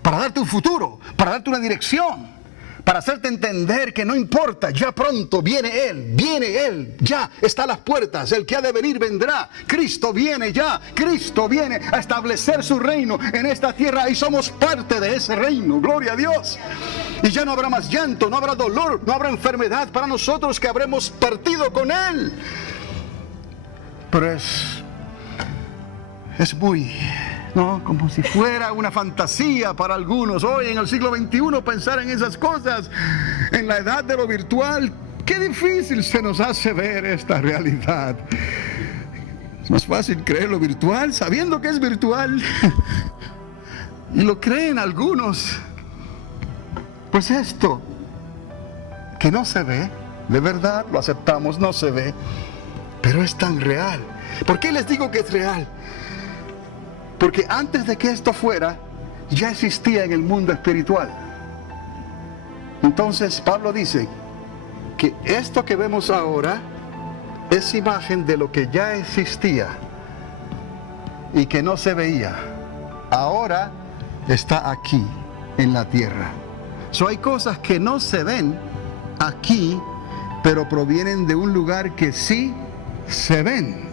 para darte un futuro, para darte una dirección, para hacerte entender que no importa, ya pronto viene Él, ya está a las puertas, el que ha de venir vendrá. Cristo viene ya, Cristo viene a establecer su reino en esta tierra y somos parte de ese reino, gloria a Dios. Y ya no habrá más llanto, no habrá dolor, no habrá enfermedad para nosotros que habremos partido con Él. Pero es muy... ¿no? Como si fuera una fantasía para algunos. Hoy en el siglo XXI pensar en esas cosas, en la edad de lo virtual, qué difícil se nos hace ver esta realidad. Es más fácil creer lo virtual sabiendo que es virtual. Y lo creen algunos. Pues esto, que no se ve, de verdad lo aceptamos, no se ve, pero es tan real. ¿Por qué les digo que es real? Porque antes de que esto fuera, ya existía en el mundo espiritual. Entonces Pablo dice que esto que vemos ahora es imagen de lo que ya existía y que no se veía. Ahora está aquí en la tierra. Hay cosas que no se ven aquí, pero provienen de un lugar que sí se ven.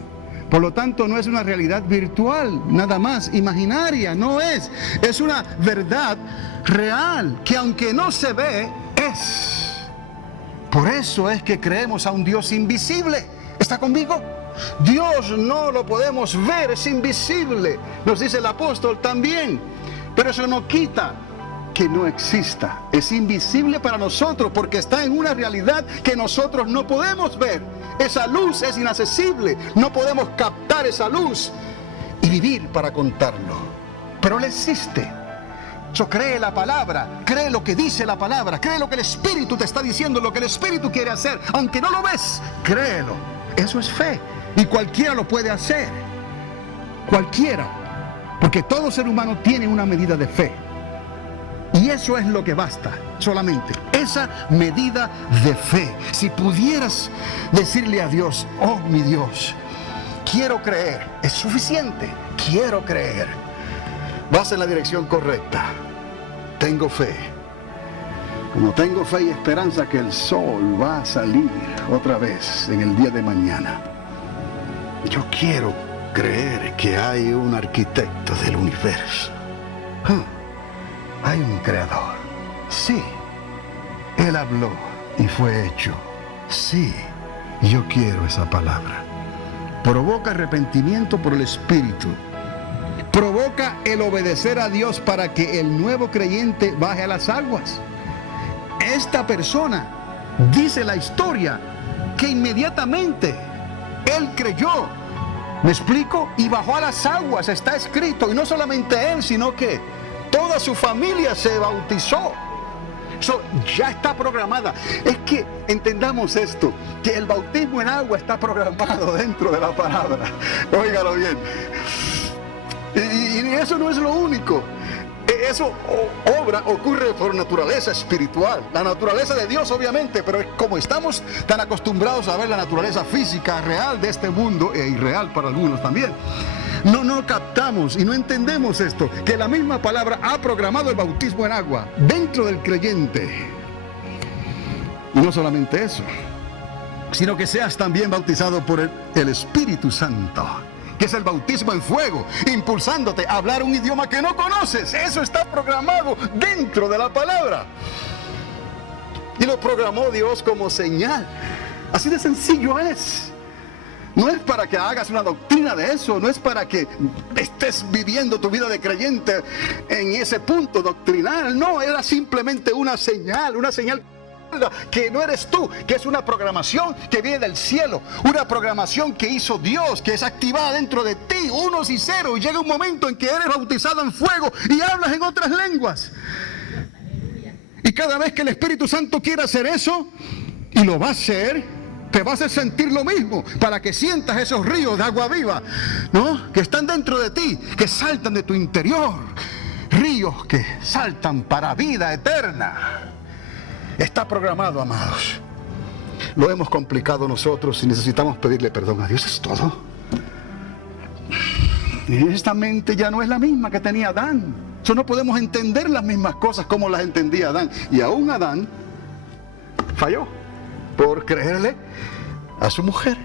Por lo tanto, no es una realidad virtual, nada más, imaginaria, no es. Es una verdad real, que aunque no se ve, es. Por eso es que creemos a un Dios invisible. ¿Está conmigo? Dios no lo podemos ver, es invisible. Nos dice el apóstol también. Pero eso no quita que no exista. Es invisible para nosotros porque está en una realidad que nosotros no podemos ver. Esa luz es inaccesible. No podemos captar esa luz y vivir para contarlo. Pero Él existe. Cree la palabra, cree lo que dice la palabra, cree lo que el Espíritu te está diciendo, lo que el Espíritu quiere hacer. Aunque no lo ves, créelo. Eso es fe. Y cualquiera lo puede hacer. Cualquiera. Porque todo ser humano tiene una medida de fe. Y eso es lo que basta, solamente. Esa medida de fe. Si pudieras decirle a Dios, oh mi Dios, quiero creer, es suficiente. Quiero creer. Vas en la dirección correcta. Tengo fe. Como tengo fe y esperanza que el sol va a salir otra vez en el día de mañana. Yo quiero creer que hay un arquitecto del universo. Hay un creador. Sí. Él habló y fue hecho. Sí. Yo quiero esa palabra. Provoca arrepentimiento por el Espíritu. Provoca el obedecer a Dios para que el nuevo creyente baje a las aguas. Esta persona, dice la historia, que inmediatamente él creyó. ¿Me explico? Y bajó a las aguas, está escrito. Y no solamente él, sino que toda su familia se bautizó. Eso ya está programada. Es que entendamos esto, que el bautismo en agua está programado dentro de la palabra. Óigalo bien. Y eso no es lo único. Eso ocurre por naturaleza espiritual. La naturaleza de Dios, obviamente, pero como estamos tan acostumbrados a ver la naturaleza física real de este mundo, e irreal para algunos también, no captamos y no entendemos esto, que la misma palabra ha programado el bautismo en agua dentro del creyente. Y no solamente eso, sino que seas también bautizado por el Espíritu Santo, que es el bautismo en fuego, impulsándote a hablar un idioma que no conoces. Eso está programado dentro de la palabra. Y lo programó Dios como señal. Así de sencillo es. No es para que hagas una doctrina de eso, no es para que estés viviendo tu vida de creyente en ese punto doctrinal. No, era simplemente una señal que no eres tú, que es una programación que viene del cielo, una programación que hizo Dios, que es activada dentro de ti, unos y ceros, y llega un momento en que eres bautizado en fuego y hablas en otras lenguas. Y cada vez que el Espíritu Santo quiera hacer eso, y lo va a hacer, te vas a sentir lo mismo, para que sientas esos ríos de agua viva, ¿no?, que están dentro de ti, que saltan de tu interior, ríos que saltan para vida eterna. Está programado, amados. Lo hemos complicado nosotros y necesitamos pedirle perdón a Dios. Es todo. Y esta mente ya no es la misma que tenía Adán. No podemos entender las mismas cosas como las entendía Adán. Y aún Adán falló por creerle a su mujer.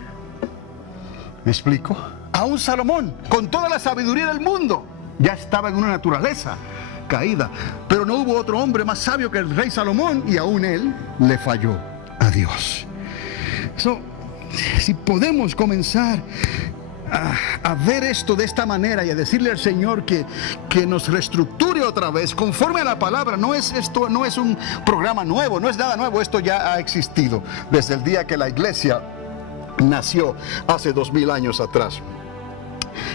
¿Me explico? Aún Salomón, con toda la sabiduría del mundo, ya estaba en una naturaleza caída, pero no hubo otro hombre más sabio que el rey Salomón, y aún él le falló a Dios. Si podemos comenzar a ver esto de esta manera y a decirle al Señor que nos reestructure otra vez conforme a la palabra. Esto no es un programa nuevo, no es nada nuevo, esto ya ha existido desde el día que la iglesia nació hace 2000 años atrás.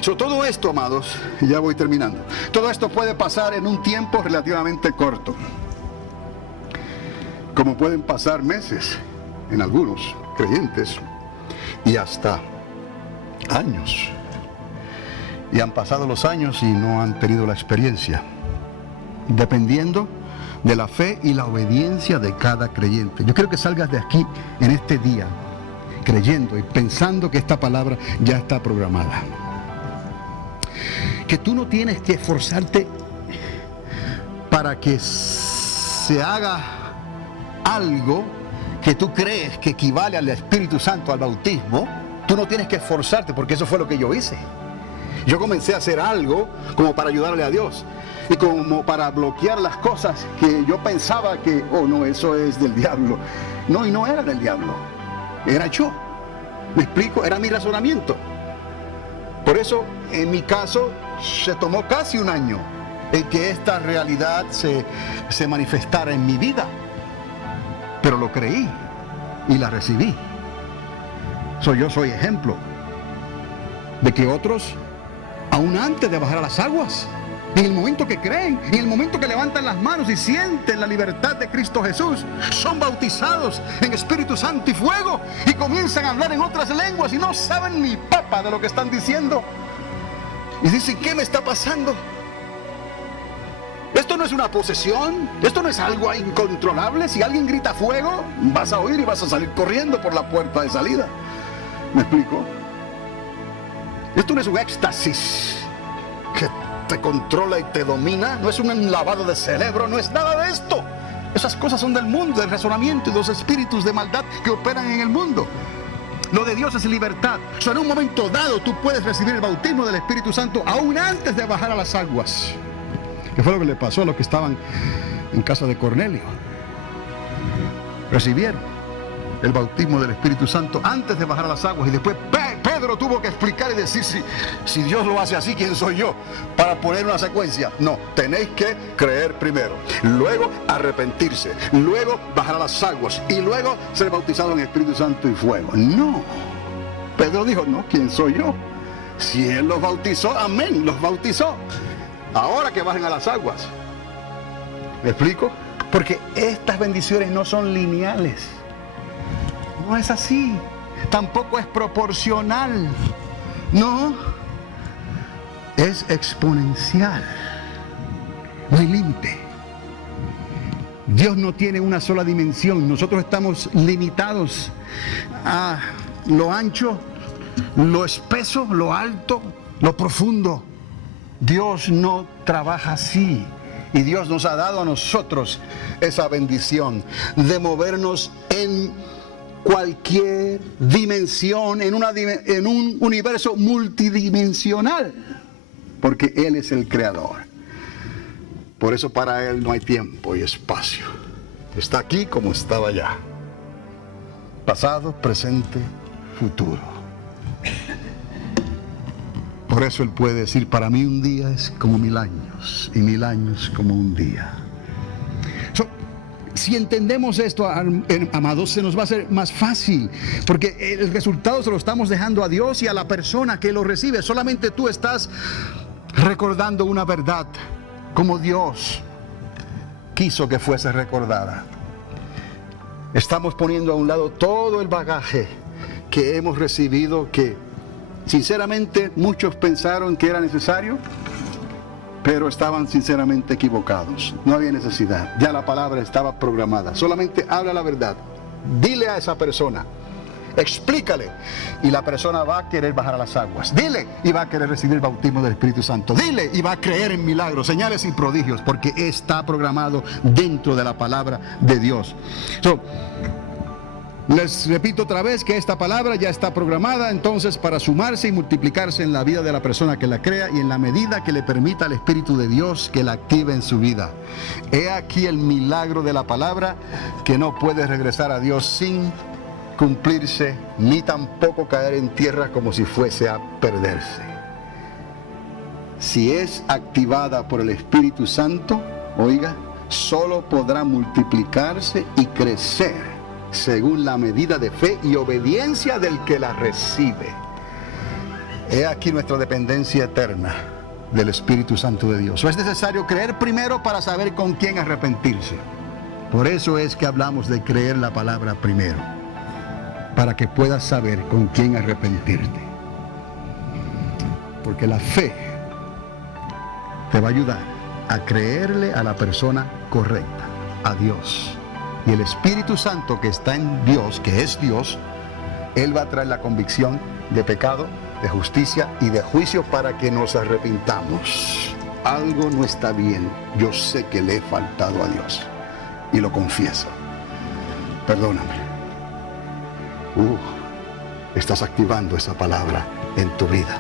Todo esto, amados, y ya voy terminando, todo esto puede pasar en un tiempo relativamente corto, como pueden pasar meses en algunos creyentes, y hasta años. Y han pasado los años y no han tenido la experiencia, dependiendo de la fe y la obediencia de cada creyente. Yo quiero que salgas de aquí en este día creyendo y pensando que esta palabra ya está programada. Que tú no tienes que esforzarte para que se haga algo que tú crees que equivale al Espíritu Santo, al bautismo. Tú no tienes que esforzarte, porque eso fue lo que yo hice. Yo comencé a hacer algo como para ayudarle a Dios y como para bloquear las cosas que yo pensaba que, oh no, eso es del diablo. No, y no era del diablo, era yo. ¿Me explico? Era mi razonamiento. Por eso, en mi caso, se tomó casi un año en que esta realidad se manifestara en mi vida. Pero lo creí y la recibí. Yo soy ejemplo de que otros, aún antes de bajar a las aguas, en el momento que creen, en el momento que levantan las manos y sienten la libertad de Cristo Jesús, son bautizados en Espíritu Santo y fuego y comienzan a hablar en otras lenguas y no saben ni papa de lo que están diciendo. Y dicen, ¿qué me está pasando? Esto no es una posesión, esto no es algo incontrolable. Si alguien grita fuego, vas a oír y vas a salir corriendo por la puerta de salida. ¿Me explico? Esto no es un éxtasis que te controla y te domina, no es un lavado de cerebro, no es nada de esto. Esas cosas son del mundo, del razonamiento y de los espíritus de maldad que operan en el mundo. Lo de Dios es libertad. En un momento dado tú puedes recibir el bautismo del Espíritu Santo aún antes de bajar a las aguas. ¿Qué fue lo que le pasó a los que estaban en casa de Cornelio? Recibieron el bautismo del Espíritu Santo antes de bajar a las aguas, y después Pedro tuvo que explicar y decir, si Dios lo hace así, ¿quién soy yo? Para poner una secuencia. No, tenéis que creer primero, luego arrepentirse, luego bajar a las aguas y luego ser bautizado en Espíritu Santo y fuego. No, Pedro dijo, no, ¿quién soy yo? Si Él los bautizó, amén, los bautizó. Ahora que bajen a las aguas. ¿Me explico? Porque estas bendiciones no son lineales. No es así. Tampoco es proporcional. No. Es exponencial. No hay límite. Dios no tiene una sola dimensión. Nosotros estamos limitados a lo ancho, lo espeso, lo alto, lo profundo. Dios no trabaja así. Y Dios nos ha dado a nosotros esa bendición de movernos en cualquier dimensión, en un universo multidimensional, porque Él es el creador. Por eso para Él no hay tiempo y espacio. Está aquí como estaba allá. Pasado, presente, futuro. Por eso Él puede decir, para mí un día es como 1000 años, y 1000 años como un día. Si entendemos esto, amados, se nos va a hacer más fácil, porque el resultado se lo estamos dejando a Dios y a la persona que lo recibe. Solamente tú estás recordando una verdad como Dios quiso que fuese recordada. Estamos poniendo a un lado todo el bagaje que hemos recibido, que sinceramente muchos pensaron que era necesario, pero estaban sinceramente equivocados. No había necesidad. Ya la palabra estaba programada. Solamente habla la verdad. Dile a esa persona. Explícale. Y la persona va a querer bajar a las aguas. Dile y va a querer recibir el bautismo del Espíritu Santo. Dile y va a creer en milagros, señales y prodigios, porque está programado dentro de la palabra de Dios. Les repito otra vez que esta palabra ya está programada entonces para sumarse y multiplicarse en la vida de la persona que la crea y en la medida que le permita al Espíritu de Dios que la active en su vida. He aquí el milagro de la palabra, que no puede regresar a Dios sin cumplirse, ni tampoco caer en tierra como si fuese a perderse. Si es activada por el Espíritu Santo, oiga, solo podrá multiplicarse y crecer según la medida de fe y obediencia del que la recibe. He aquí nuestra dependencia eterna del Espíritu Santo de Dios. Es necesario creer primero para saber con quién arrepentirse. Por eso es que hablamos de creer la palabra primero, para que puedas saber con quién arrepentirte. Porque la fe te va a ayudar a creerle a la persona correcta, a Dios. Y el Espíritu Santo que está en Dios, que es Dios, Él va a traer la convicción de pecado, de justicia y de juicio para que nos arrepintamos. Algo no está bien. Yo sé que le he faltado a Dios y lo confieso. Perdóname. Estás activando esa palabra en tu vida.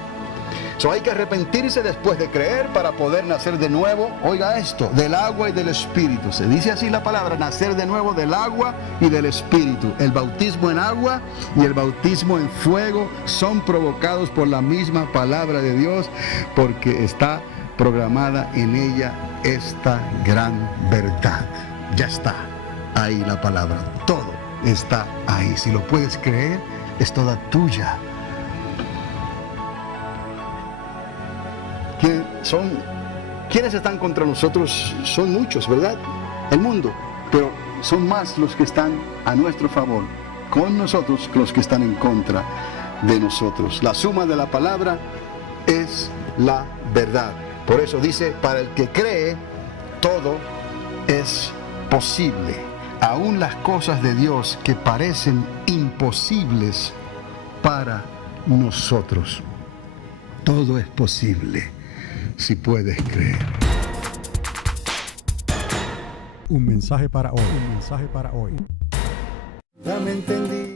Hay que arrepentirse después de creer para poder nacer de nuevo. Oiga esto, del agua y del Espíritu. Se dice así la palabra, nacer de nuevo del agua y del Espíritu. El bautismo en agua y el bautismo en fuego son provocados por la misma palabra de Dios, porque está programada en ella esta gran verdad. Ya está ahí la palabra. Todo está ahí. Si lo puedes creer, es toda tuya. ¿Quiénes están contra nosotros? Son muchos, ¿verdad? El mundo. Pero son más los que están a nuestro favor con nosotros que los que están en contra de nosotros. La suma de la palabra es la verdad. Por eso dice, para el que cree, todo es posible. Aún las cosas de Dios que parecen imposibles para nosotros. Todo es posible si puedes creer. Un mensaje para hoy. Un mensaje para hoy. Ya me entendí.